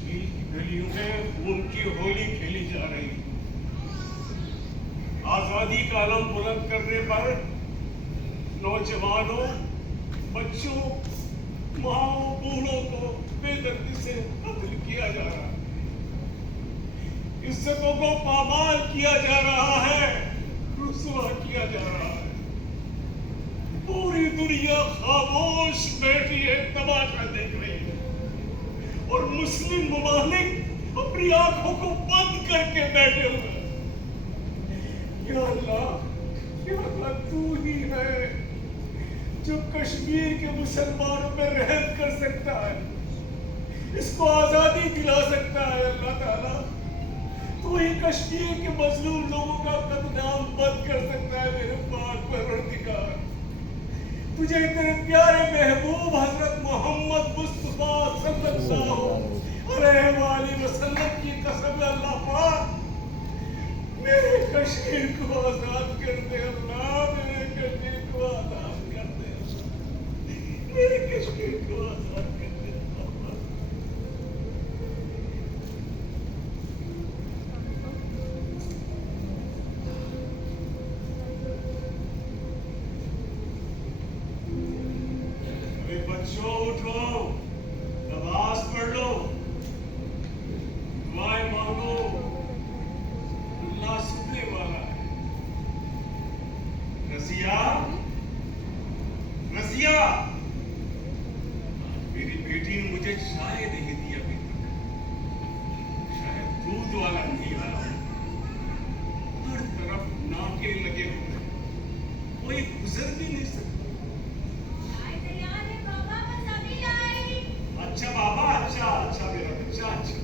कश्मीर की गलियों में खून की होली खेली जा रही है। आजादी का आलम बुलंद करने पर नौजवानों, बच्चों, माओ, बूढ़ों को बेदर्दी से कत्ल किया जा रहा है। इज्जतों को पामाल किया जा रहा है, रुसवा किया जा रहा है। पूरी दुनिया खामोश बैठी है, तमाशा देख रही है और मुस्लिम ममालिक अपनी आंखों को बंद करके बैठे हुए हैं। या अल्लाह, तू ही है जो कश्मीर के मुसलमानों पर रहम कर सकता है, इसको आजादी दिला सकता है। अल्लाह ताला, तू ही कश्मीर के मजलूम लोगों का कत्लेआम बंद कर सकता है। मेरे पाक परवरदिगार, तुझे तेरे प्यारे महबूब हजरत मोहम्मद मुस्तफा सल्लल्लाहु अलैहि वसल्लम की कसम, अल्लाह पाक मेरे कश्मीर को आजाद कर दे। अल्लाह, मेरे कश्मीर को आजाद कर दे, मेरे कश्मीर को आजाद कर दे। बच्चों, उठो, नमाज पढ़ लो, दुआएं मांगो, अल्लाह सुनने वाला है। रजिया, रजिया, मेरी बेटी ने मुझे चाय नहीं दी अभी तक, शायद दूध वाला नहीं आया। हर तरफ नाके लगे हुए, कोई गुजर भी नहीं सकता। अच्छा बाबा, अच्छा मेरा बच्चा, अच्छा।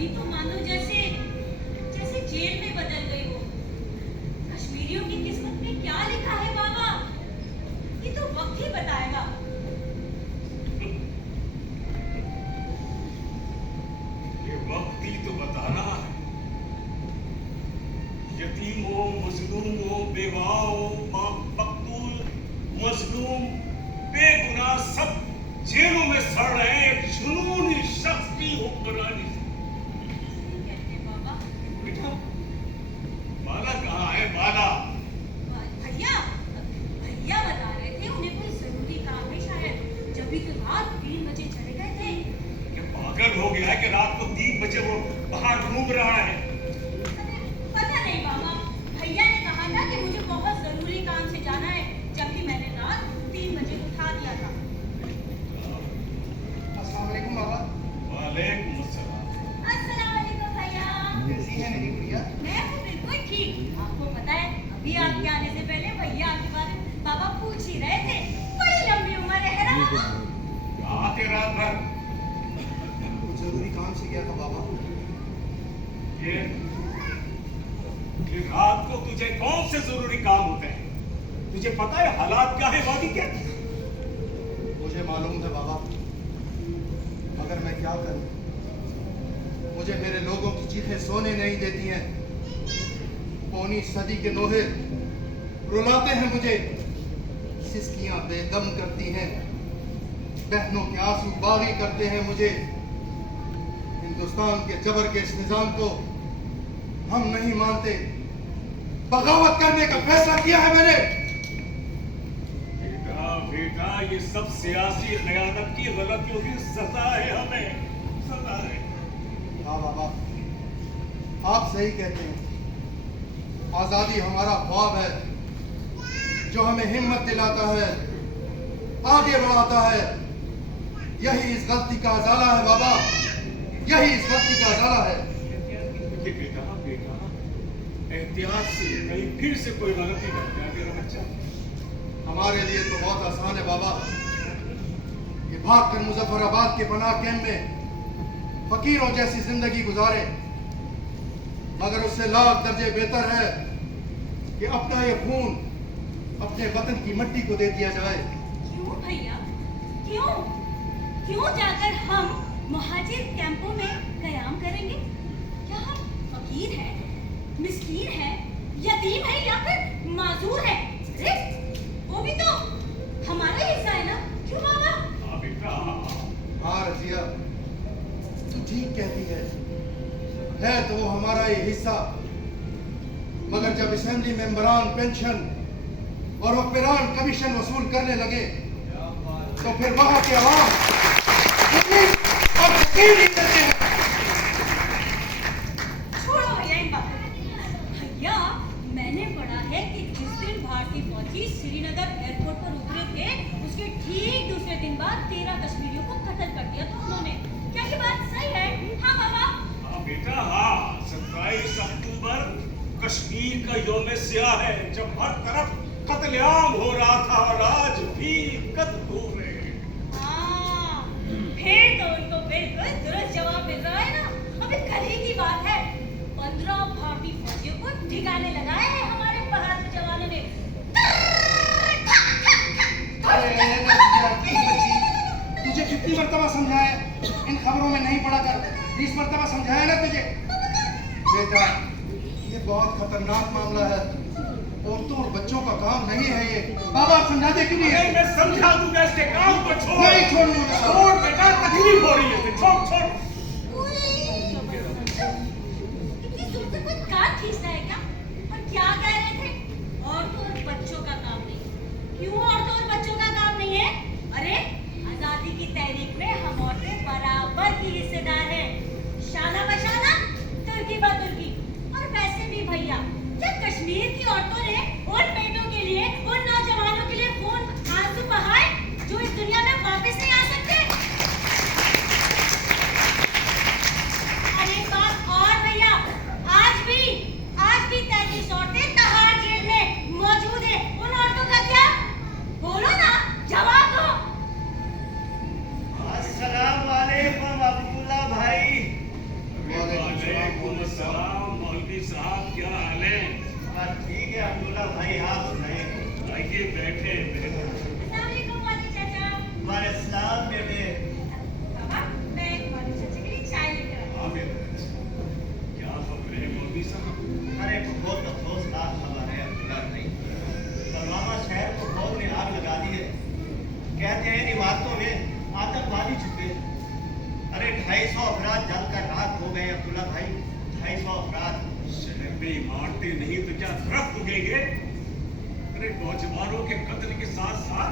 तो मानो जैसे जैसे जेल में बदल गई हो। कश्मीरियों की किस्मत में क्या लिखा है बाबा, ये तो वक्त ही बताएगा। ये वक्त ही तो बताना है। यतीमों, मजलूमों, बेवाओं, मकतूल, मजलूम, बेगुनाह सब जेलों में सड़ रहे हैं एक जुनूनी शख्स की हुक्मरानी से। बाला कहाँ है? बाला भैया बता रहे थे उन्हें कोई जरूरी काम है शायद, जब भी तो रात 3 बजे चले गए थे। क्या पागल हो गया है कि रात को 3 बजे वो बाहर घूम रहा है? पता नहीं बाबा, भैया ने कहा था कि मुझे बहुत जरूरी काम से जाना है, जब भी मैंने रात 3 बजे उठा दिया था। अस्सलाम वालेकुम बाबा। वालेकुम अस्सलाम। अस्सलाम वालेकुम भैया। कैसी है मेरी गुड़िया? मैं हूँ बिल्कुल ठीक। आपको पता है अभी आपके आने से पहले भैया आपके बारे में बाबा पूछ ही रहे थे। बड़ी लंबी उम्र है ना बाबा? कहाँ थे रात भर? कुछ जरूरी काम से गया था बाबा। ये रात को तुझे कौन से जरूरी काम होते हैं? तुझे पता है हालात क्या है, वादी क्या? मुझे मालूम है बाबा, मगर मैं क्या करूं? मुझे मेरे लोगों की चीखें सोने नहीं देती हैं। पौनी सदी के नोहे रुलाते हैं मुझे, सिसकियां बेदम करती हैं, बहनों के आंसू बागी करते हैं मुझे। हिंदुस्तान के जबर के इस निजाम को हम नहीं मानते। बगावत करने का फैसला किया है मैंने। बेटा, ये सब सियासी क़यादत की गलतियों की सजा है, हमें सजा है। हाँ बाबा, आप सही कहते हैं। आजादी हमारा ख्वाब है जो हमें हिम्मत दिलाता है, आगे बढ़ाता है। यही इस गलती का अजाला है बाबा, यही इस गलती का अजाला है। ये बेटा बेटा एहतियात से कहीं फिर से कोई गलती कर जाए मेरा बच्चा। हमारे लिए तो बहुत आसान है बाबा, ये भागकर मुजफ्फराबाद के पनाह कैंप में फकीरों जैसी जिंदगी गुजारे, मगर उससे लाख दर्जे बेहतर है कि अपना ये खून अपने वतन की मिट्टी को दे दिया जाए। क्यों भैया, क्यों क्यों जाकर हम मुहाजिर कैंपों में कयाम करेंगे? क्या हम फकीर हैं, मिस्कीन हैं, यतीम हैं या फिर माजूर हैं? अरे वो भी तो हमारा हिस्सा है ना, क्यों बाबा? हाँ बेटा। हाँ रजिया, तू ठीक कहती है तो वो हमारा ये हिस्सा, मगर जब असेंबली मेंबरान पेंशन और वकीलान कमीशन वसूल करने लगे तो फिर वहां के अवाम और फकीर नहीं करते हैं। छोड़ो भैया इन बातों को। भैया मैंने पढ़ा है कि जिस दिन भारतीय फौजी श्रीनगर एयरपोर्ट पर उतरे थे, उसके ठीक दूसरे दिन बाद 13 कश्मीरियों को कत्ल कर दिया था उन्होंने। क्या ये बात सही है? हाँ बाबा। हाँ बेटा हाँ, 27 अक्टूबर कश्मीर का यौम स्याह है, जब हर तरफ कत्लेआम हो रहा था और आज भी कत्ल हो रहे हैं। हाँ, फिर तो उनको बिल्कुल दुरुस्त जवाब मिल रहा है ना। अभी कल ही की बात है, 15 भारतीय फौजियों को ठिकाने लगाए हैं हमारे बहादुर जवानों ने। तुझे कितनी मर्तबा समझाया, इन खबरों में नहीं पड़ा कर, 20 मर्तबा समझाया ना तुझे। बेटा ये बहुत खतरनाक मामला है, औरतों और बच्चों का काम नहीं है ये। बाबा आप समझाते क्यों नहीं है? मैं समझा दूंगा, इसके काम को छोड़। नहीं छोड़ूंगा। छोड़ बेटा, तकलीफ हो रही है, छोड़ छोड़। इतनी जोर से कोई कान खींचता है क्या? और क्या कह रहे थे? औरतों और बच्चों का काम नहीं। क्यों औरतों और बच्चों का काम नहीं है? अरे आजादी की तहरीक में हम औरतें बराबर की हिस्सेदार हैं। शाना बशाना, तुर्की ब तुर्की। और वैसे भी भैया, क्या कश्मीर की औरतों ने उन बेटों के लिए, उन नौजवानों के लिए खून आंसू बहाए जो इस दुनिया में वापस नहीं आ सकते? अरे बात और भैया, आज भी 33 औरतें तहार जेल में मौजूद है। उन औरतों का क्या? बोलो ना, जवाब दो। अस्सलाम वालेकुम अब्दुल्ला भाई। वालेकुम अस्सलाम मौलवी साहब, क्या हाल है? ठीक है अब्दुल्ला भाई, आप सुनाइए। आइए बैठे बैठे। अस्सलाम वालेकुम वाली चाचा। वालेकुम सलाम बेटे। बाबा, मैं वाली चाचा के लिए चाय लेकर आई। हाँ मेरे बच्चे, क्या खबर है मौलवी साहब? अरे बहुत अफसोसनाक खबर है अब्दुल्ला भाई, पुलवामा शहर को फौज ने आग लगा दी है। कहते हैं इन इमारतों में आतंकवादी छुपे। अरे 250 अफराद जलकर राख हो गए अब्दुल्ला भाई, 250 अफराद। शहर में इमारतें नहीं तो क्या दरख्त उगेंगे? अरे नौजवानों के कत्ल के साथ साथ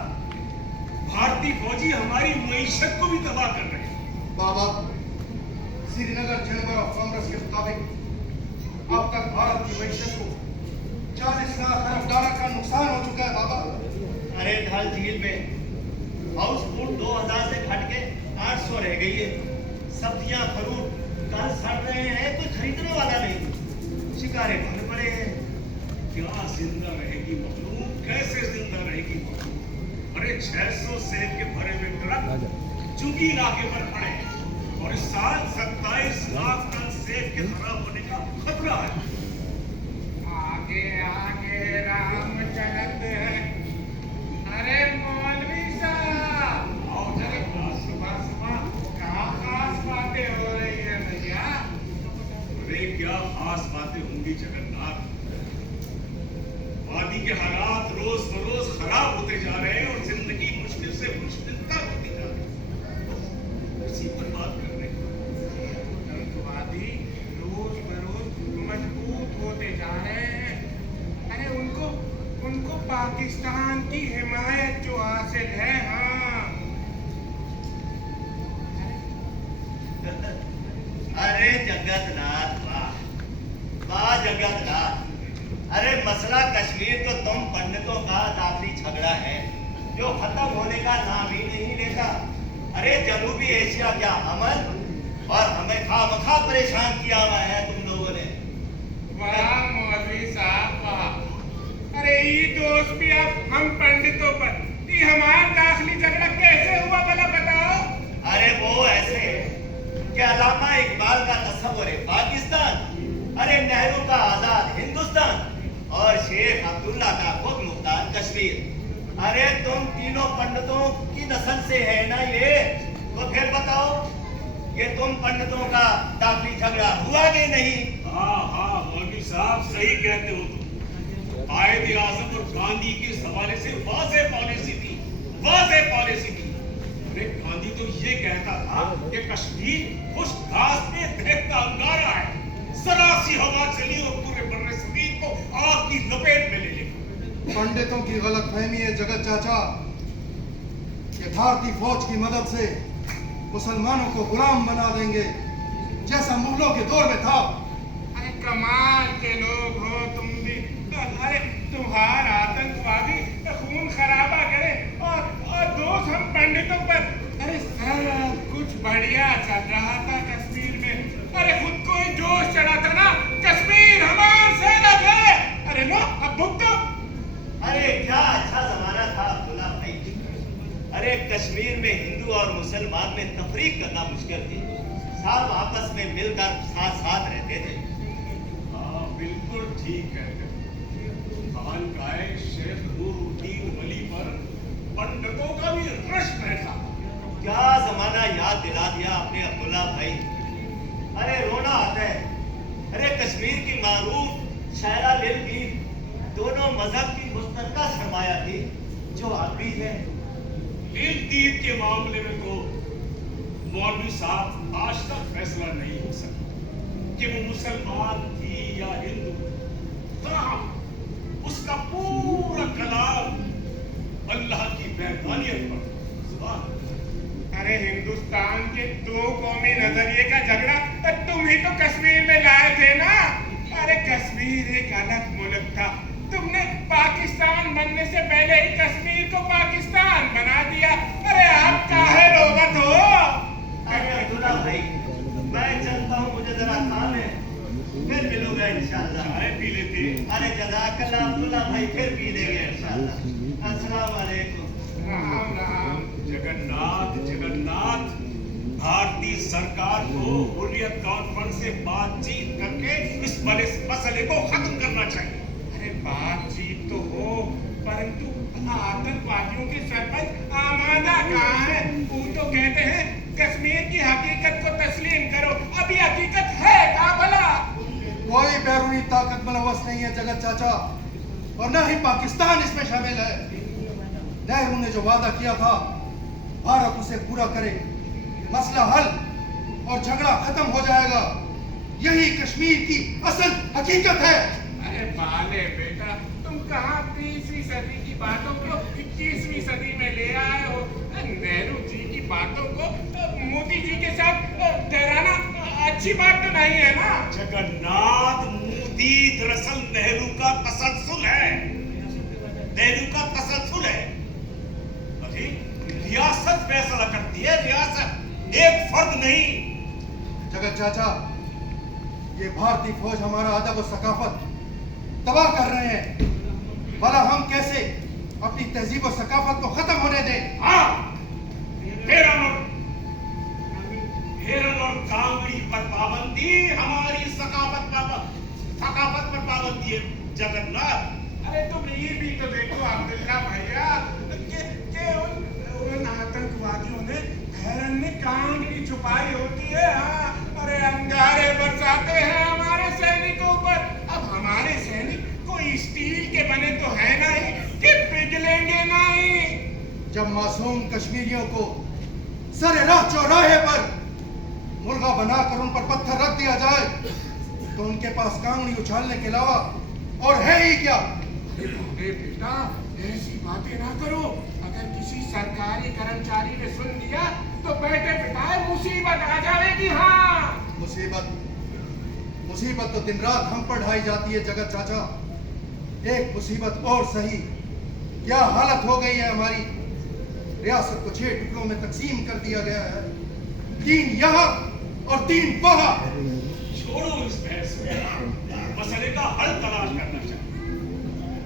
भारतीय फौजी हमारी मईशत को भी तबाह कर रहे हैं। बाबा श्रीनगर चैम्बर ऑफ कॉमर्स के मुताबिक अब तक भारत की मईशत को 40 लाख अरब डॉलर का नुकसान हो चुका है बाबा। अरे ढल झील में हाउस फूड 2000 से घट के 800 रह गई है। सब्जियां फ्रूट कल सड़ रहे हैं, कोई खरीदने वाला नहीं। शिकारे भर पड़े हैं। क्या जिंदा रहेगी मखलूक, कैसे जिंदा रहेगी मखलूक? अरे 600 सेब के भरे हुए ट्रक चुंगी इलाके पर खड़े हैं और इस साल 27 लाख टन सेब के खराब होने का खतरा है। आगे आगे राम चलत है। अरे मौलवी साहब, आओ जरा। सुबह सुबह कहाँ खास बातें हो रही है भैया? अरे क्या खास बातें होंगी जगन्नाथ। वादी के हालात रोज बरोज खराब होते जा रहे हैं और जिंदगी मुश्किल से मुश्किलता होती जा रही है। इसी पर बात कर रहे हैं। आतंकवादी रोज बरोज मजबूत होते जा रहे हैं। अरे उनको पाकिस्तान की हिमायत जो हासिल है। हाँ, अरे जगतनाथ, वाह वाह जगतनाथ। अरे मसला कश्मीर तो तुम पंडितों का दाखिली झगड़ा है जो खत्म होने का नाम ही नहीं लेता। अरे जनूबी एशिया क्या अमन, और हमें खामखा परेशान किया हुआ है तुम लोगों ने। वाह मौलवी साहब वाह। अरे ये दोस्त भी अब हम पंडितों पर ये हमारा दाखिली झगड़ा कैसे हुआ भला बताओ। अरे वो ऐसे कि अल्लामा इकबाल का तस्वुर पाकिस्तान, अरे नेहरू का आजाद हिंदुस्तान और शेख अब्दुल्ला का खुद मुख्तार कश्मीर। अरे तुम तीनों पंडितों की नस्ल से है ना ये, तो फिर बताओ ये तुम पंडितों का दाखिली झगड़ा हुआ कि नहीं? हाँ मौलवी साहब सही कहते हो तुम। कायदे आजम और गांधी के हवाले से वाज़ेह पॉलिसी थी, वाज़ेह पॉलिसी थी। अरे गांधी तो ये कहता था कि कश्मीर खुश घास पे दहकता अंगारा है, जरा सी हवा चली और पूरे बर्रे सगीर को आग की लपेट में ले लेगा। पंडितों की गलतफहमी है जगत चाचा कि भारतीय फौज की मदद से मुसलमानों को गुलाम बना देंगे, जैसा मुगलों के दौर में था। अरे कमाल के लोग हो तुम भी। अरे तुम्हारा आतंकवादी खून खराबा करे और दोस्त हम पंडितों पर। अरे सब कुछ बढ़िया चल रहा था कश्मीर में। अरे खुद को ही जोश चढ़ा था ना, कश्मीर हमारा सेना है। अरे लो अब भुगतो। अरे क्या अच्छा जमाना था अब्दुल्ला भाई। अरे कश्मीर में हिंदू और मुसलमान में तफरीक करना मुश्किल थी, सब आपस में मिलकर साथ साथ रहते थे। हाँ बिल्कुल ठीक है। खानकाए शेख नूरुद्दीन वली पर पंडितों का भी रश बैठा। क्या जमाना याद दिला दिया आपने अब्दुल्ला भाई। अरे रोना आता है। अरे कश्मीर की मारूफ शायरा लिल भी दोनों मजहब की मुश्तरका सरमाया थी जो आप भी है। दीद के मामले में तो मौलवी साहब आज तक फैसला नहीं हो सका कि वो मुसलमान थी या हिंदू। कहाँ उसका पूरा कलाम अल्लाह की बैदानियत पर। सुभान। अरे हिंदुस्तान के दो कौमी नजरिए का झगड़ा तो तुम ही तो कश्मीर में लाए थे ना। अरे कश्मीर एक अलग मुल्क था, तुमने पाकिस्तान बनने से पहले ही कश्मीर को पाकिस्तान बना दिया। अरे आप काहे नौबत हो। अरे अब्दुल्ला भाई मैं चलता हूँ, मुझे जरा काम है, फिर मिलूंगा इंशाल्लाह। चाय पी लेते। अरे जज़ाकल्लाह अब्दुल्ला भाई, फिर पी लेंगे इंशाल्लाह। अस्सलाम वालेकुम। राम राम। जगन्नाथ जगन्नाथ, भारतीय सरकार को हुर्रियत कॉन्फ्रेंस से बातचीत करके इस मसले को खत्म करना चाहिए। अरे बातचीत तो हो, परंतु आतंकवादियों के सरपंच आमादा कहाँ है? वो तो कहते हैं कश्मीर की हकीकत को तस्लीम करो। अभी हकीकत है क्या भला? कोई बैरूनी ताकत मुलव्वस नहीं है जगत चाचा, और न ही पाकिस्तान इसमें शामिल है। नेहरू ने जो वादा किया था भारत उसे पूरा करे, मसला हल और झगड़ा खत्म हो जाएगा। यही कश्मीर की असल हकीकत है। अरे बाले बेटा, तुम कहाँ 20वीं सदी की बातों को 21वीं सदी में ले आए हो। नेहरू जी की बातों को मोदी जी के साथ ठहराना अच्छी बात तो नहीं है ना। जगन्नाथ, मोदी दरअसल नेहरू का तसलसल है, नेहरू का तसलसल है। अरे रियासत फैसला करती है, रियासत, एक फर्द नहीं। जगत चाचा, ये भारतीय फौज हमारा अदब और सकाफत तबाह कर रहे हैं, भला हम कैसे अपनी तहजीब और सकाफत को खत्म होने दें? हाँ, हेरन और कांगड़ी पर पाबंदी हमारी सकाफत पर पाबंदी है जगन्नाथ। अरे तुम ये भी तो देखो अब्दुल्ला भैया कि उन आतंकवादियों ने हेरन ने कांगड़ी छुपाई होती है। हाँ, अरे अंगारे बरसाते हैं हमारे सैनिकों पर। अब हमारे सैनिक कोई स्टील के बने तो है नहीं कि पिघलेंगे नहीं। जब मासूम कश्मीरियों को सरे राह चौराहे पर मुर्गा बनाकर उन पर पत्थर रख दिया जाए तो उनके पास कांगड़ी उछालने के अलावा और है ही क्या? अरे बेटा ऐसी बातें ना करो। अगर किसी सरकारी कर्मचारी ने सुन लिया तो बैठे बिठाए मुसीबत आ जाएगी। हाँ, मुसीबत तो दिन रात हम पर ढाई जाती है जगत चाचा। एक मुसीबत और सही, क्या हालत हो गई है हमारी। रियासत को 6 टुकड़ों में तकसीम कर दिया गया है। 3 यहाँ और 3 वहाँ। छोड़ो इस बहस में, मसले का हल तलाश करना चाहिए।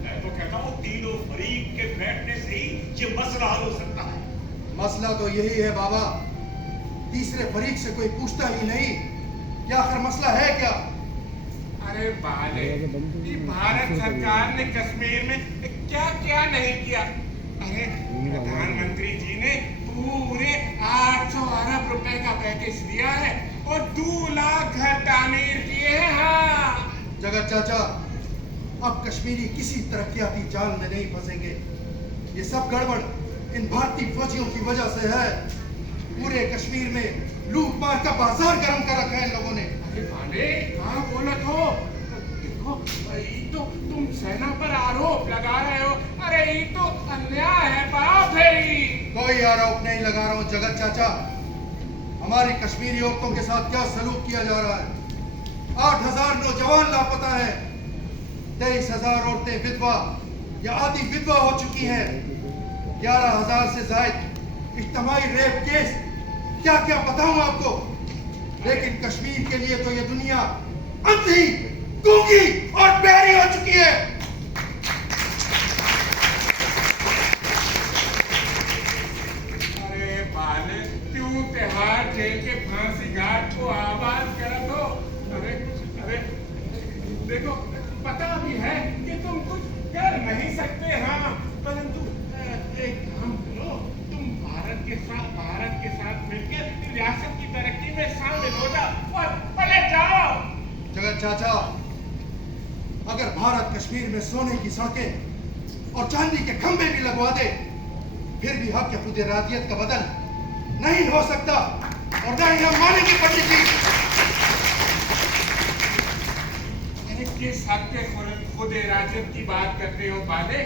मैं तो कहता हूँ तीनों फरीक के बैठने से ही ये मसला हल हो सकता है। मसला तो यही है बाबा, तीसरे फरीक से कोई पूछता ही नहीं कि आखिर मसला है क्या। अरे बाले, ये भारत सरकार ने कश्मीर में क्या क्या नहीं किया। अरे प्रधानमंत्री जी ने पूरे 800 अरब रुपए का पैकेज दिया है और 2 लाख घर तामीर किए हैं। हाँ जगत चाचा, अब कश्मीरी किसी तरक्याती जाल में नहीं फंसेंगे। ये सब गड़बड़ इन भारतीय फौजियों की वजह से है। पूरे कश्मीर में लूट मार का बाजार गर्म कर रखा है इन लोगों ने। अरे बाले, कहाँ बोलत हो? देखो, ये तो तुम सेना पर आरोप लगा रहे हो। अरे ये तो अन्याय है, पाप है ये। कोई आरोप नहीं लगा रहा हूँ जगत चाचा। हमारी कश्मीरी औरतों के साथ क्या सलूक किया जा रहा है। 8000 नौजवान लापता है। 23,000 औरतें विधवा या आधी विधवा हो चुकी हैं। 11,000 से ज्यादा इज्तिमाई रेप केस, क्या क्या बताऊं आपको। लेकिन कश्मीर के लिए तो ये दुनिया अंधी, गूंगी और बहरी हो चुकी है। अरे बाले, क्यों त्योहार खेल के फांसी घाट को आबाद करत हो? अरे अरे देखो, पता भी है कि तुम कुछ कर नहीं सकते। हाँ, परंतु एक काम करो, तुम भारत के साथ मिलकर रियासत की तरक्की में शामिल हो जाओ और पलट जाओ। जगत चाचा, अगर भारत कश्मीर में सोने की सड़कें और चांदी के खंभे भी लगवा दे, फिर भी हक खुद इरादियत का बदल नहीं हो सकता और न ही हम मानेंगे पंडित जी। अरे किस हक के खुद इरादियत की बात करते हो बाले?